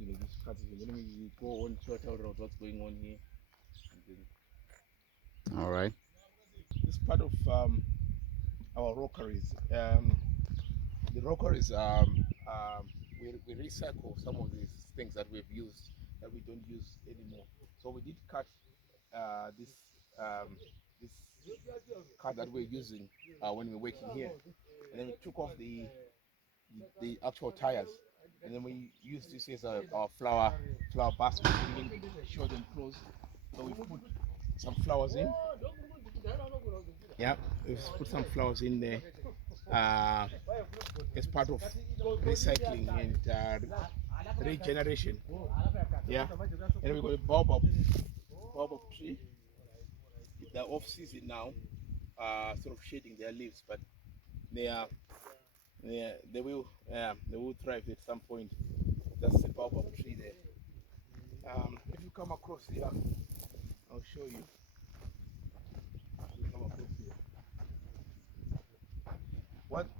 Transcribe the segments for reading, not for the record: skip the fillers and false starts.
Let me go on to tell about what's going on here. All right. This part of our rockeries. The rockeries, we recycle some of these things that we've used that we don't use anymore. So we did cut this this car that we're using when we're working here, and then we took off the actual tires, and then we used this as our flower basket. We didn't show them close, so we put some flowers in. Yeah, we've put some flowers in there uh, as part of recycling and regeneration. Yeah, and we got a baobab tree. They're off season now, sort of shading their leaves, but they are they will thrive at some point. That's the baobab tree there. If you come across here, I'll show you. If you come across here,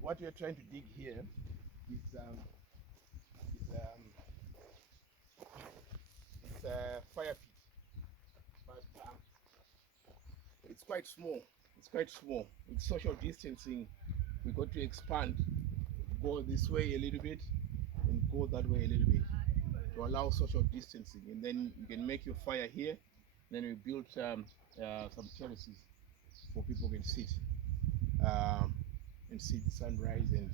what you're trying to dig here is it's a fire pit, but it's quite small. It's quite small. With social distancing, we got to expand, go this way a little bit, and go that way a little bit to allow social distancing. And then you can make your fire here. Then we built some terraces for people can sit um, and see the sunrise and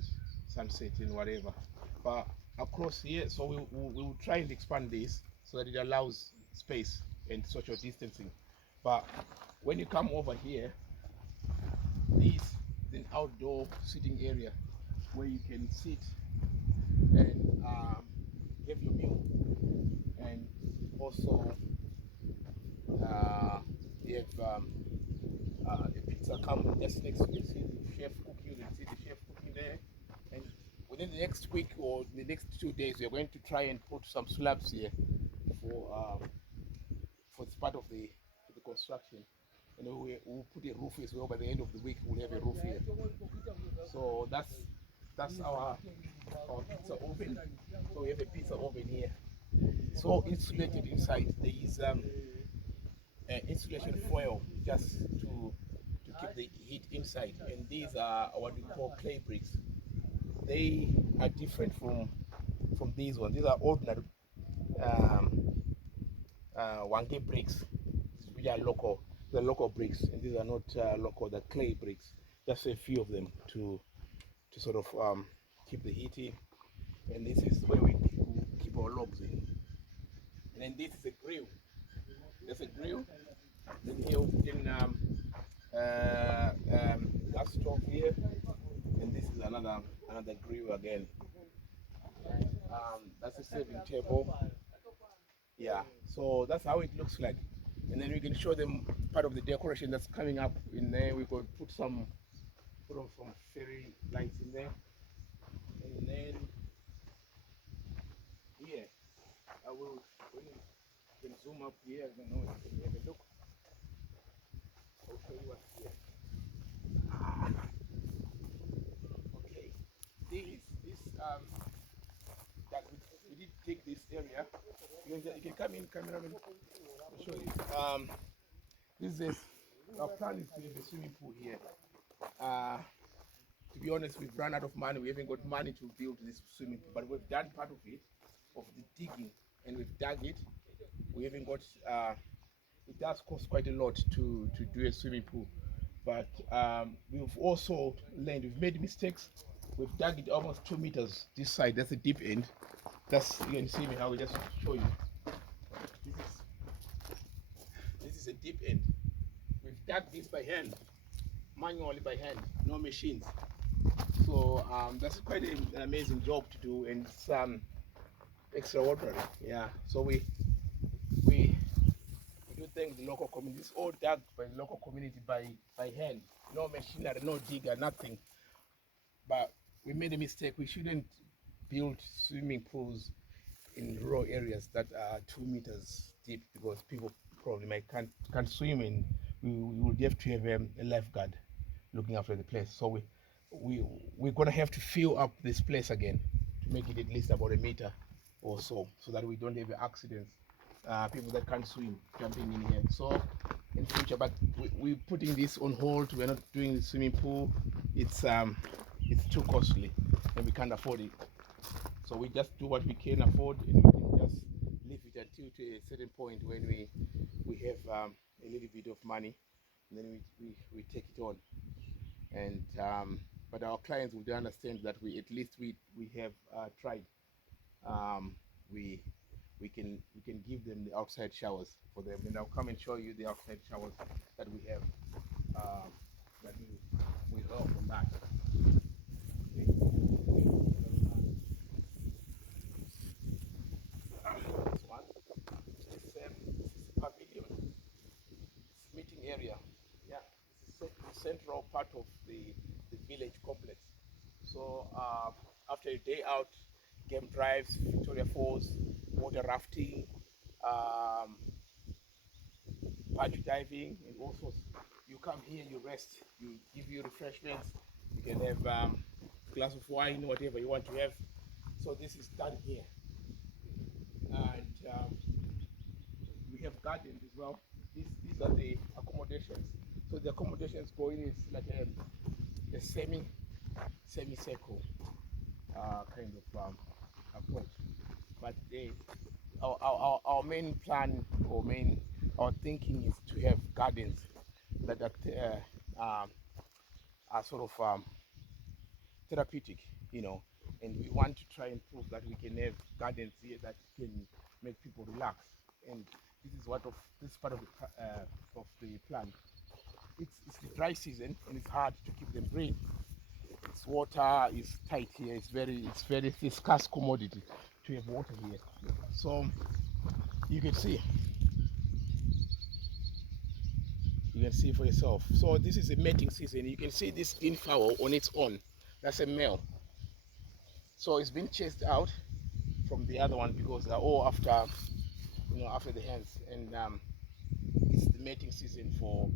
sunset and whatever. But across here, so we will try and expand this so that it allows space and social distancing. But when you come over here, this is an outdoor sitting area where you can sit and have your meal, and also you have a pizza come just next to you. See the chef cooking. You can see the chef cooking there, and within the next week or the next 2 days, we are going to try and put some slabs here for for this part of the construction. And we'll put a roof as well. By the end of the week, we'll have a roof here. So that's our pizza oven. So we have a pizza oven here. It's all insulated inside. There is insulation foil just to keep the heat inside. And these are what we call clay bricks. They are different from these ones. These are ordinary um, wanke bricks, which are local. The local bricks, and these are not local. They're clay bricks. Just a few of them to sort of keep the heat in. And this is where we keep our logs in. And then this is a grill. There's a grill. Then here we put in gas stove here, and this is another grill again. That's a serving table. Yeah, so that's how it looks like. And then we can show them part of the decoration that's coming up in there. We could put on some fairy lights in there, and then here I will when you can zoom up here. I don't know if you can have a look. I'll show you what's here. Okay, this that we did take this area. You can come in, cameraman. I'll show you. This is our plan is to have a swimming pool here. Uh, to be honest, we've run out of money. We haven't got money to build this swimming pool, but we've done part of it, of the digging, and we've dug it. We haven't got. It does cost quite a lot to do a swimming pool, but we've also learned. We've made mistakes. We've dug it almost 2 meters this side. That's the deep end. That's you can see me how we just show you. This is this is a deep end. We've dug this by hand, manually by hand, no machines. So that's quite an amazing job to do, and it's extraordinary. Yeah. So we we do thank the local community. It's all dug by the local community by hand, no machinery, no digger, nothing. But we made a mistake. We shouldn't build swimming pools in rural areas that are 2 meters deep because people probably might can't swim, and we would have to have a lifeguard looking after the place. So we're gonna have to fill up this place again to make it at least about a meter or so that we don't have accidents. People that can't swim jumping in here. So in future, but we're putting this on hold. We're not doing the swimming pool. It's too costly and we can't afford it. So we just do what we can afford, and we can just leave it until to a certain point when we have a little bit of money, and then we take it on. And but our clients would understand that we at least we have tried. Um, we we can give them the outside showers for them, and I'll come and show you the outside showers that we have. Um, that we help on that. Okay. This one, this is pavilion, it's meeting area. Yeah, this is the central part of the village complex. So after a day out, game drives, Victoria Falls, water rafting, um, patch diving, and all sorts. You come here, you rest, you give you refreshments. You can have a glass of wine, whatever you want to have. So this is done here, and we have gardens as well. These are the accommodations. So the accommodations going is like a semicircle kind of approach. But our main plan or our thinking is to have gardens that are sort of therapeutic, you know, and we want to try and prove that we can have gardens here that can make people relax. And this is part of the plan. It's the dry season and it's hard to keep them green. Its water is tight here. It's a scarce commodity to have water here. So you can see for yourself. So this is a mating season. You can see this guinea fowl on its own. That's a male. So it's been chased out from the other one because they're all after the hens, and it's the mating season for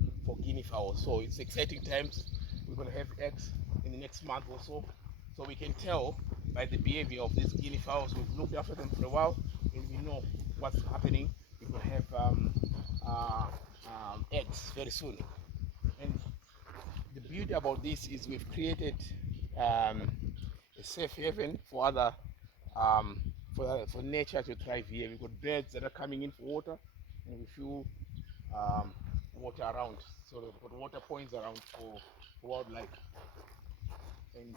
guinea fowl. So it's exciting times. We're going to have eggs in the next month or so. So we can tell by the behavior of these guinea fowls. We've looked after them for a while, and we know what's happening. We're going to have eggs very soon. And the beauty about this is we've created a safe haven for other for nature to thrive here. We've got birds that are coming in for water, and we feel water around. So we've got water points around for wildlife. And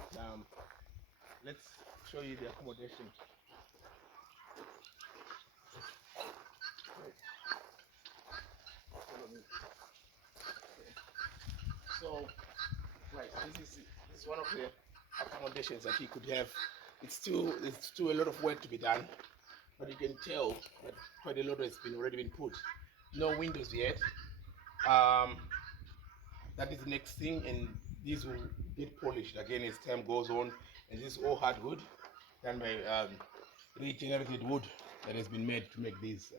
let's show you the accommodation. Follow me. So, right, this is one of the accommodations that he could have. It's still a lot of work to be done, but you can tell that quite a lot has already been put. No windows yet. That is the next thing, and these will get polished again as time goes on. And this is all hardwood done by regenerated wood that has been made to make these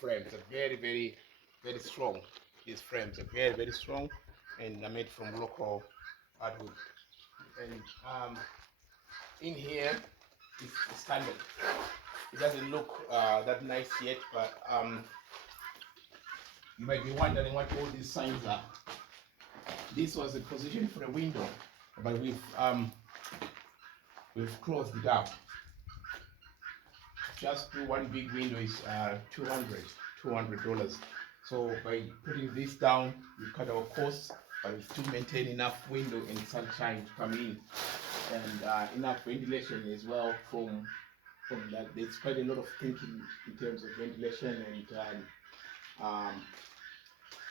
frames. Are very strong. These frames are very strong, and are made from local hardwood. And in here is standard. It doesn't look that nice yet, but you might be wondering what all these signs are. This was a position for a window, but we've closed it up. Just do one big window is $200. So by putting this down, we cut our costs, but we still maintain enough window and sunshine to come in, and enough ventilation as well. From that, there's quite a lot of thinking in terms of ventilation and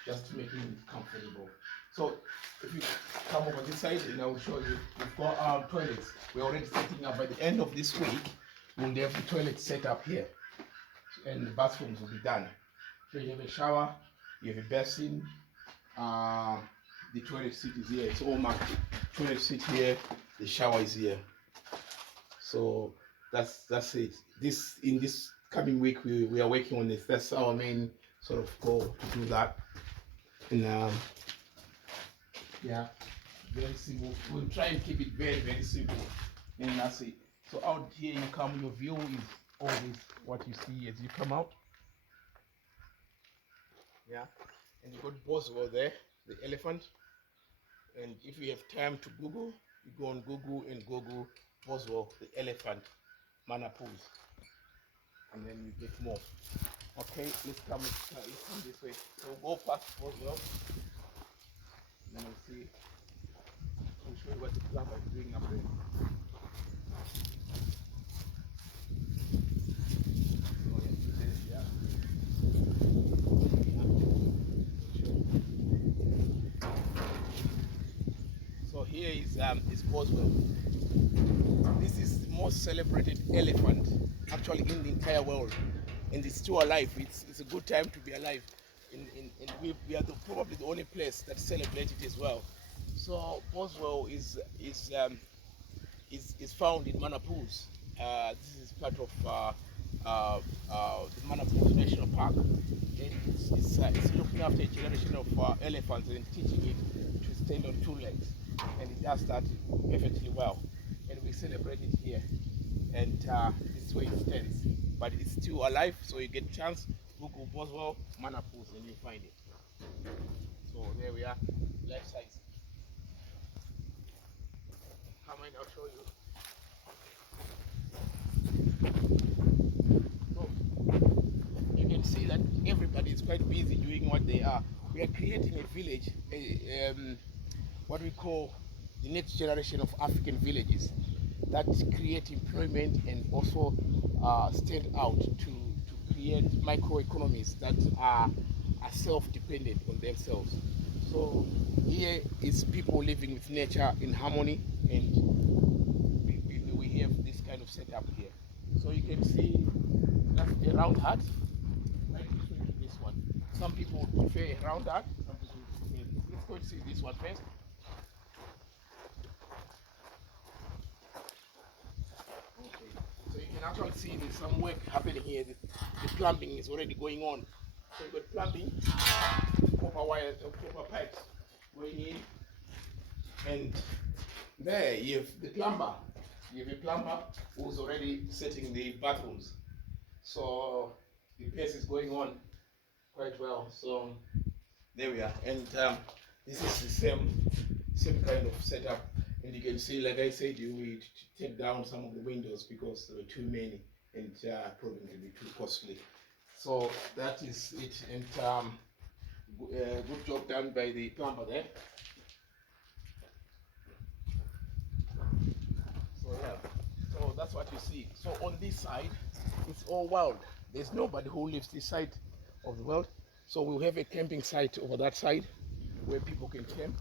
just to make it comfortable. So if you come over this side, and I will show you, we've got our toilets. We're already setting up. By the end of this week, we'll have the toilets set up here, and the bathrooms will be done. So you have a shower, you have a basin, the toilet seat is here. It's all marked. Toilet seat here, the shower is here. So that's it. In this coming week, we are working on this. That's our main sort of goal, to do that. And yeah, very simple. We'll try and keep it very simple, and that's it. So out here you come, your view is always what you see as you come out. Yeah, and you got Boswell there, the elephant. And if you have time to Google, you go on Google and Google Boswell, the elephant, Manapus, and then you get more. Okay, let's come this way. So we'll go past Boswell, and then we'll see. We'll show you what the plumber is doing up there. So here is Boswell. This is the most celebrated elephant actually in the entire world, and it's still alive. It's a good time to be alive. And we are probably the only place that celebrates it as well. So Boswell is found in Manapus. This is part of the Manapus National Park. And it's looking after a generation of elephants and teaching it to stand on two legs. And it does that perfectly well. And we celebrate it here. And this is where it stands. But it's still alive, so you get a chance, Google Boswell Manapus and you find it. So there we are, life size. Come in, I'll show you. So you can see that everybody is quite busy doing what they are. We are creating a village, what we call the next generation of African villages that create employment and also stand out to create microeconomies that are self-dependent on themselves. So here is people living with nature in harmony, and we have this kind of setup here. So you can see that's a round hut, right different to this one. Some people prefer a round hut, some people prefer this. Let's go and see this one first. So you can actually see there's some work happening here. The plumbing is already going on. So you've got plumbing, copper wires, copper pipes going in, and there you have the plumber. You have a plumber who's already setting the bathrooms. So the pace is going on quite well. So there we are, and this is the same kind of setup. And you can see, like I said, you will take down some of the windows because there were too many and probably will be too costly. So that is it, and good job done by the plumber there. So yeah, so that's what you see. So on this side, it's all wild. There's nobody who lives this side of the world. So we'll have a camping site over that side where people can camp.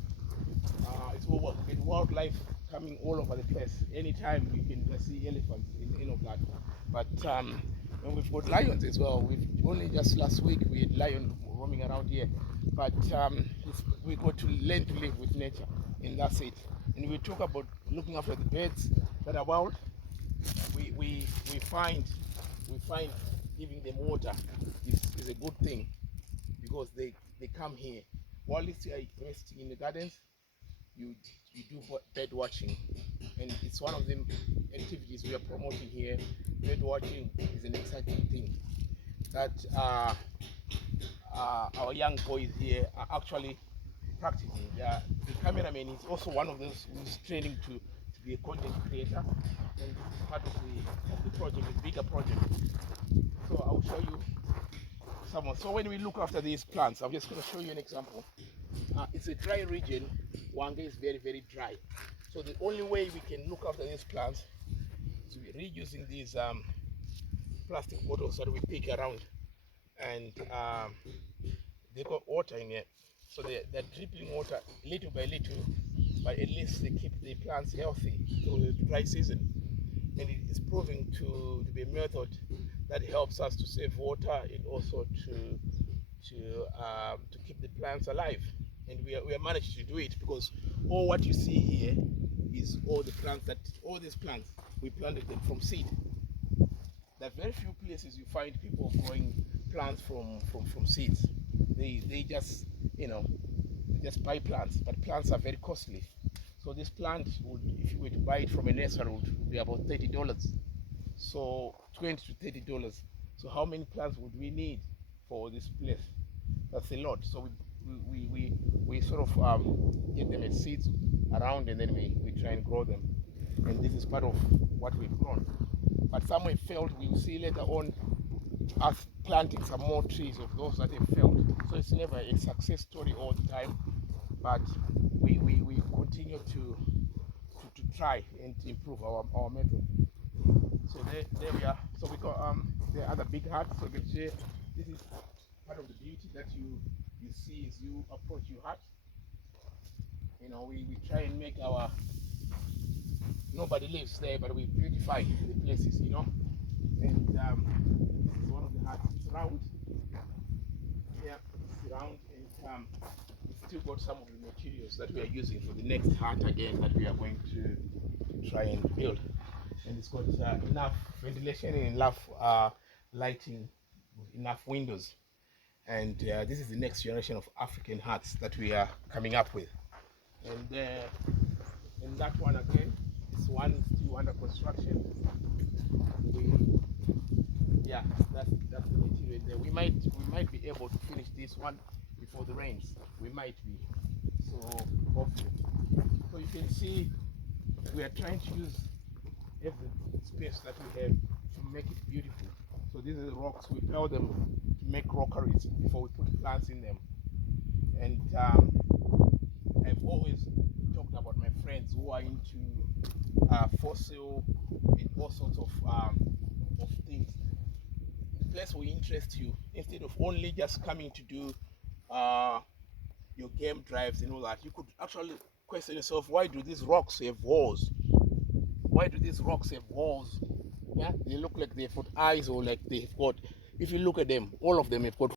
It's all wildlife coming all over the place. Anytime you can just see elephants in any of that. But and we've got lions as well. We've only just last week we had lions roaming around here. But we got to learn to live with nature, and that's it. And we talk about looking after the birds that are wild. We find giving them water is a good thing because they come here. While you are resting in the gardens, you do bird watching, and it's one of the activities we are promoting here. Bird watching is an exciting thing that our young boys here are actually practicing. The cameraman is also one of those who's training to be a content creator, and this is part of the project, a bigger project. So I'll show you someone. So when we look after these plants, I'm just going to show you an example. It's a dry region. Wanga is very, very dry. So the only way we can look after these plants is reusing these plastic bottles that we pick around, and they got water in it. So they're dripping water little by little, but at least they keep the plants healthy through the dry season. And it is proving to be a method that helps us to save water and also to keep the plants alive. And we are managed to do it because all what you see here is all these plants we planted them from seed. There are very few places you find people growing plants from seeds. They just just buy plants, but plants are very costly. So this plant would, if you were to buy it from a nursery, would be about $30. So $20 to $30. So how many plants would we need for this place? That's a lot. So we sort of get them as seeds around, and then we try and grow them. And this is part of what we've grown. But some have failed. We will see later on us planting some more trees of those that have failed. So it's never a success story all the time, but we continue to try and improve our method. So there we are. So we got the other big hut. So you can see this is part of the beauty that you see as you approach your hut. You know, we try and make our, nobody lives there, but we beautify the places, you know. And this is one of the huts. It's round. Yeah, it's round, and it's still got some of the materials that we are using for the next hut again that we are going to try and build. And it's got enough ventilation and enough lighting, enough windows. And this is the next generation of African huts that we are coming up with. And that one again, this one is still under construction. Yeah, that's the material there. We might be able to finish this one before the rains. We might be. So hopefully. So you can see we are trying to use every space that we have to make it beautiful. So these are the rocks. We pile them to make rockeries before we put plants in them. And I've always talked about my friends who are into fossil and all sorts of things. The place will interest you instead of only just coming to do your game drives and all that. You could actually question yourself, why do these rocks have holes? Why do these rocks have holes? Yeah, they look like they've got eyes, or like they've got, if you look at them, all of them have got